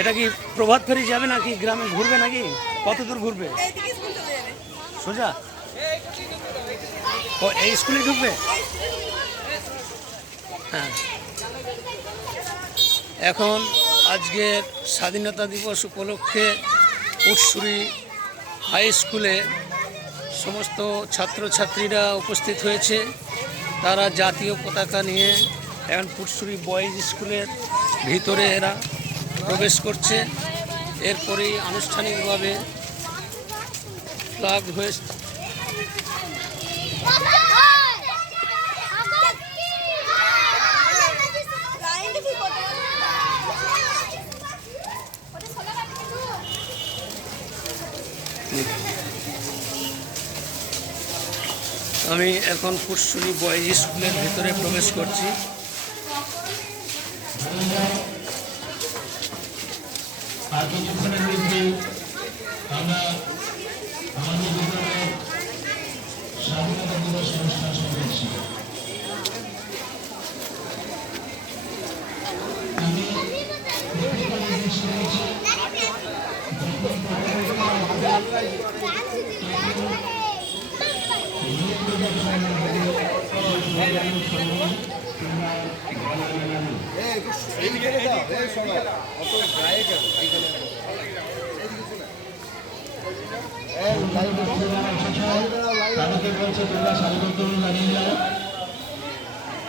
এটা কি প্রভাত ফেরি যাবে নাকি গ্রামে ঘুরবে নাকি? কত দূর ঘুরবে? সোজা? ও এই স্কুলে ঢুকবে? হ্যাঁ। এখন আজকের স্বাধীনতা দিবস উপলক্ষে উটসুরি হাই স্কুলে সমস্ত ছাত্রছাত্রীরা উপস্থিত হয়েছে। তারা জাতীয় পতাকা নিয়ে এখন ফুটসুরি বয়েজ স্কুলের ভিতরে এরা প্রবেশ করছে। এরপরেই আনুষ্ঠানিকভাবে ফ্লাগ হয়ে আমি এখন ফুটসুরি বয়েজ স্কুলের ভিতরে প্রবেশ করছি। আমরা আমাদের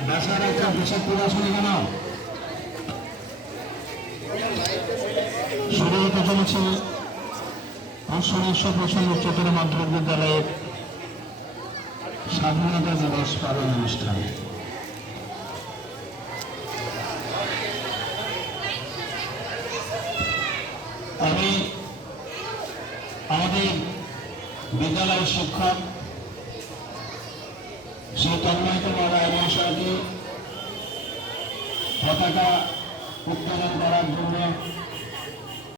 বাসার একটা পোশাক পরে আসুন কেন শুরু হতে চলেছে উনিশশো প্রসন্ন উচ্চতর মাধ্যমিক বিদ্যালয়ের স্বাধীনতা দিবস পালন অনুষ্ঠান। আমি আমাদের বিদ্যালয়ের শিক্ষক শ্রী তন্ময় কুমার রায় মহাশয়কে পতাকা উত্তোলন করার জন্য